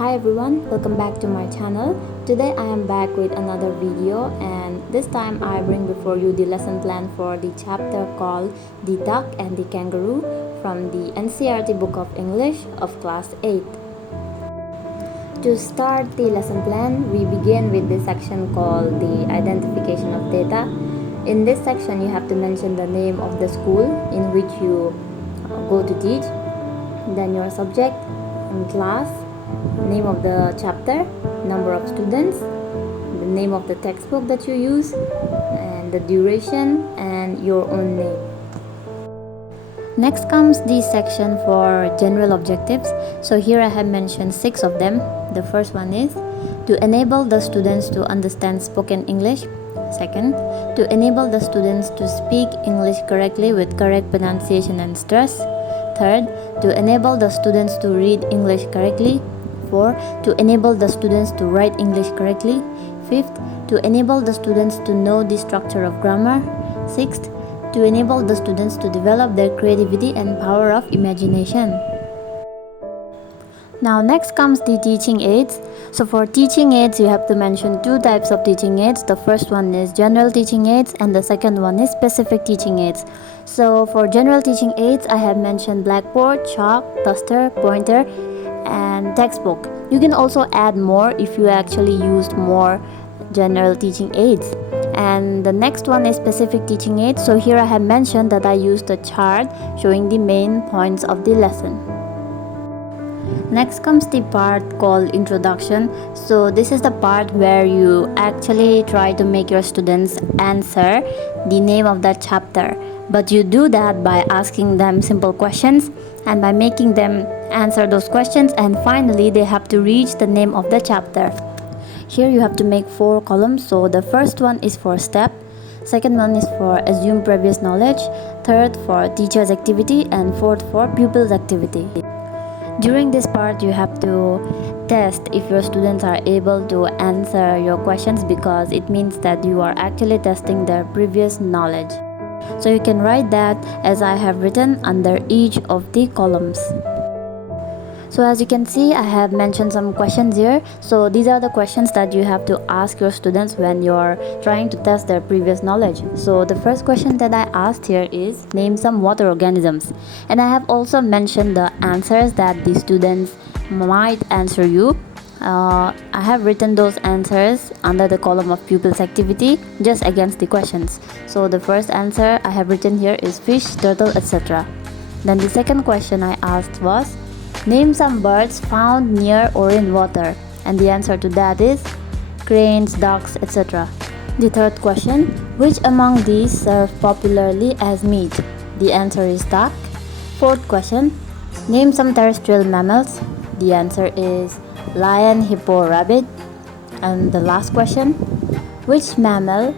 Hi everyone, welcome back to my channel. Today I am back with another video, and this time I bring before you the lesson plan for the chapter called The Duck and the Kangaroo from the NCERT book of English of class 8. To start the lesson plan, we begin with the section called the identification of data. In this section, you have to mention the name of the school in which you go to teach, then your subject and class, name of the chapter, number of students, the name of the textbook that you use, and the duration, and your own name. Next comes the section for general objectives. So here I have mentioned 6 of them. The first one is to enable the students to understand spoken English. Second, to enable the students to speak English correctly with correct pronunciation and stress. Third, to enable the students to read English correctly. 4. To enable the students to write English correctly. 5th, to enable the students to know the structure of grammar. 6th, to enable the students to develop their creativity and power of imagination. Now next comes the teaching aids. So for teaching aids, you have to mention 2 types of teaching aids. The first one is general teaching aids and the second one is specific teaching aids. So for general teaching aids, I have mentioned blackboard, chalk, duster, pointer, and textbook. You can also add more if you actually used more general teaching aids. And the next one is specific teaching aids. So here I have mentioned that I used a chart showing the main points of the lesson. Next comes the part called introduction. So this is the part where you actually try to make your students answer the name of that chapter. But you do that by asking them simple questions and by making them answer those questions, and finally they have to reach the name of the chapter. Here you have to make 4 columns. So the first one is for step, second one is for assume previous knowledge, third for teacher's activity, and fourth for pupil's activity. During this part, you have to test if your students are able to answer your questions, because it means that you are actually testing their previous knowledge. So you can write that as I have written under each of the columns. So as you can see, I have mentioned some questions here. So these are the questions that you have to ask your students when you're trying to test their previous knowledge. So the first question that I asked here is name some water organisms. And I have also mentioned the answers that the students might answer you. I have written those answers under the column of pupils activity just against the questions. So the first answer I have written here is fish, turtle, etc. Then the second question I asked was name some birds found near or in water, and the answer to that is cranes, ducks, etc. The third question, which among these serve popularly as meat? The answer is duck. Fourth question, name some terrestrial mammals. The answer is lion, hippo, rabbit. And the last question, which mammal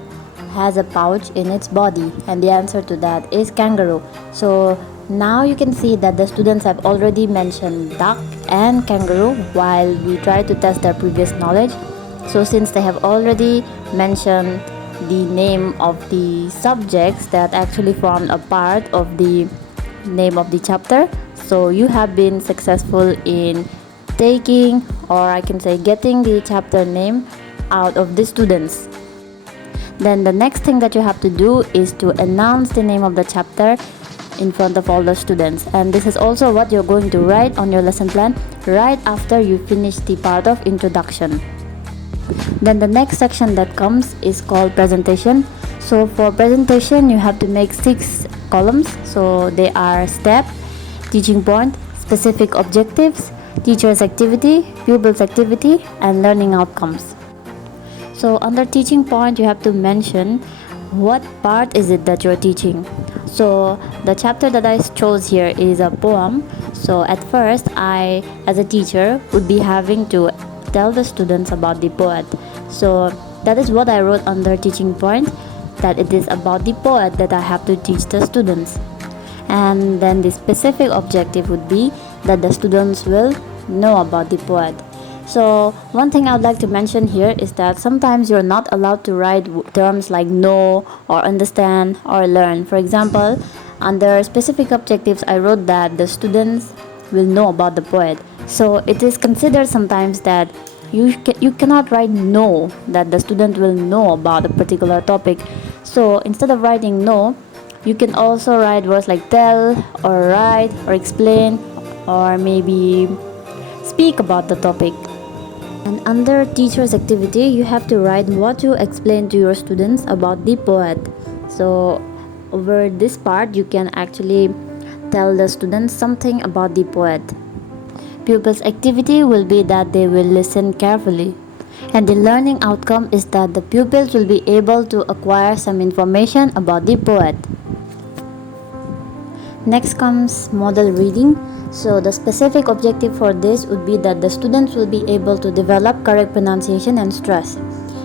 has a pouch in its body? And the answer to that is kangaroo. So now you can see that the students have already mentioned duck and kangaroo while we try to test their previous knowledge. So since they have already mentioned the name of the subjects that actually formed a part of the name of the chapter, so you have been successful in taking, or I can say getting, the chapter name out of the students. Then the next thing that you have to do is to announce the name of the chapter in front of all the students, and this is also what you're going to write on your lesson plan right after you finish the part of introduction. Then the next section that comes is called presentation. So for presentation, you have to make 6 columns. So they are step, teaching point, specific objectives, teacher's activity, pupil's activity, and learning outcomes. So under teaching point, you have to mention what part is it that you're teaching. So the chapter that I chose here is a poem. So at first, I as a teacher would be having to tell the students about the poet. So that is what I wrote under teaching point, that it is about the poet that I have to teach the students. And then the specific objective would be that the students will know about the poet. So one thing I would like to mention here is that sometimes you're not allowed to write terms like know or understand or learn. For example, under specific objectives, I wrote that the students will know about the poet. So it is considered sometimes that you cannot write no, that the student will know about a particular topic. So instead of writing no, you can also write words like tell or write or explain or maybe speak about the topic. And under teacher's activity, you have to write what you explain to your students about the poet. So over this part, you can actually tell the students something about the poet. Pupils' activity will be that they will listen carefully. And the learning outcome is that the pupils will be able to acquire some information about the poet. Next comes model reading. So the specific objective for this would be that the students will be able to develop correct pronunciation and stress.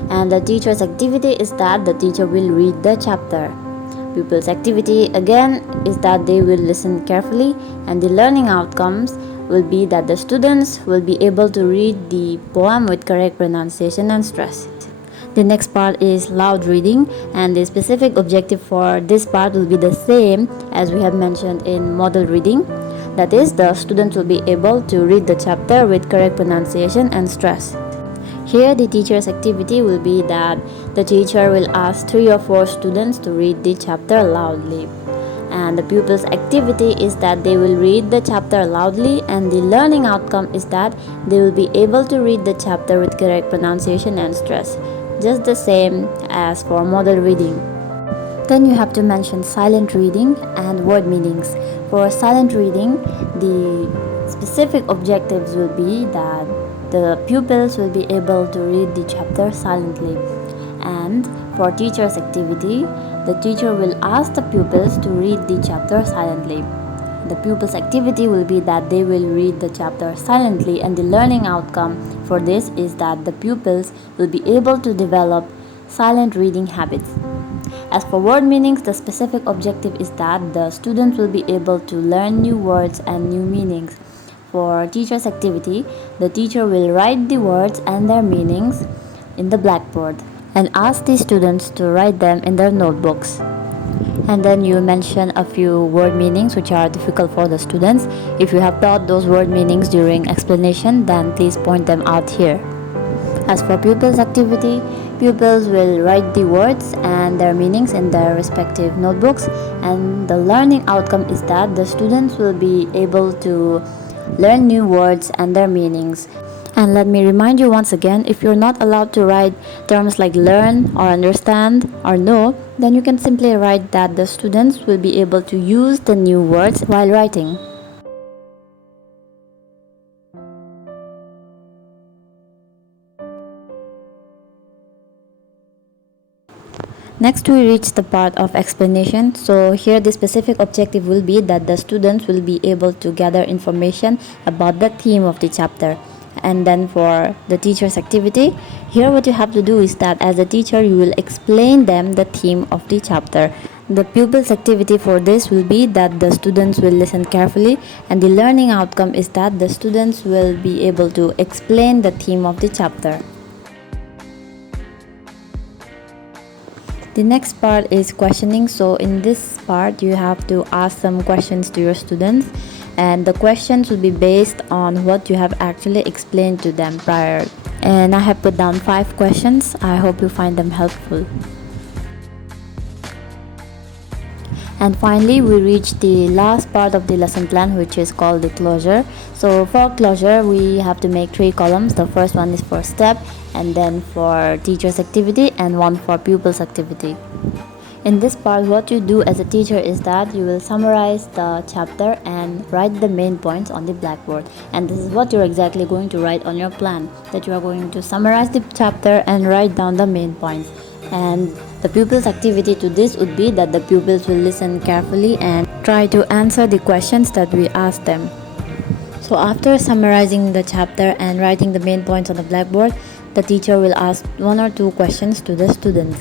And the teacher's activity is that the teacher will read the chapter. Pupils' activity again is that they will listen carefully, and the learning outcomes will be that the students will be able to read the poem with correct pronunciation and stress. The next part is loud reading, and the specific objective for this part will be the same as we have mentioned in model reading. That is, the students will be able to read the chapter with correct pronunciation and stress. Here, the teacher's activity will be that the teacher will ask 3 or 4 students to read the chapter loudly. And the pupils' activity is that they will read the chapter loudly, and the learning outcome is that they will be able to read the chapter with correct pronunciation and stress, just the same as for model reading. Then you have to mention silent reading and word meanings. For silent reading, the specific objectives will be that the pupils will be able to read the chapter silently. And for teacher's activity, the teacher will ask the pupils to read the chapter silently. The pupils' activity will be that they will read the chapter silently, and the learning outcome for this is that the pupils will be able to develop silent reading habits. As for word meanings, the specific objective is that the students will be able to learn new words and new meanings. For teacher's activity, the teacher will write the words and their meanings in the blackboard and ask the students to write them in their notebooks. And then you mention a few word meanings which are difficult for the students. If you have taught those word meanings during explanation, then please point them out here. As for pupils' activity, pupils will write the words and their meanings in their respective notebooks, and the learning outcome is that the students will be able to learn new words and their meanings. And let me remind you once again, if you're not allowed to write terms like learn or understand or know, then you can simply write that the students will be able to use the new words while writing. Next, we reach the part of explanation. So here the specific objective will be that the students will be able to gather information about the theme of the chapter. And then for the teacher's activity, here what you have to do is that as a teacher you will explain them the theme of the chapter. The pupils' activity for this will be that the students will listen carefully, and the learning outcome is that the students will be able to explain the theme of the chapter. The next part is questioning. So in this part you have to ask some questions to your students, and the questions will be based on what you have actually explained to them prior. And I have put down 5 questions. I hope you find them helpful. And finally, we reach the last part of the lesson plan, which is called the closure. So for closure, we have to make 3 columns. The first one is for step, and then for teacher's activity, and one for pupils' activity. In this part, what you do as a teacher is that you will summarize the chapter and write the main points on the blackboard. And this is what you're exactly going to write on your plan, that you are going to summarize the chapter and write down the main points. And the pupils' activity to this would be that the pupils will listen carefully and try to answer the questions that we ask them. So after summarizing the chapter and writing the main points on the blackboard, the teacher will ask 1 or 2 questions to the students.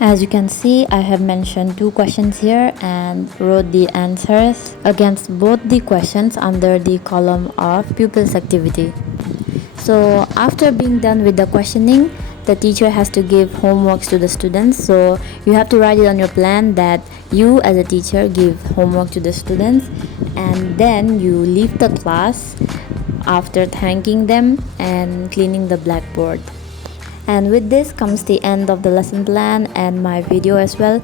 As you can see, I have mentioned 2 questions here and wrote the answers against both the questions under the column of pupils' activity. So after being done with the questioning, the teacher has to give homeworks to the students. So you have to write it on your plan that you as a teacher give homework to the students, and then you leave the class after thanking them and cleaning the blackboard. And with this comes the end of the lesson plan and my video as well.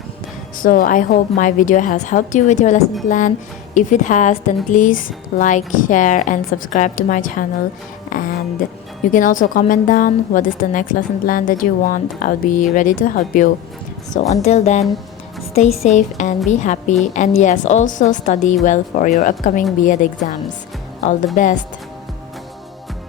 So I hope my video has helped you with your lesson plan. If it has, then please like, share and subscribe to my channel. And you can also comment down what is the next lesson plan that you want. I'll be ready to help you. So until then, stay safe and be happy. And yes, also study well for your upcoming VIII exams. All the best.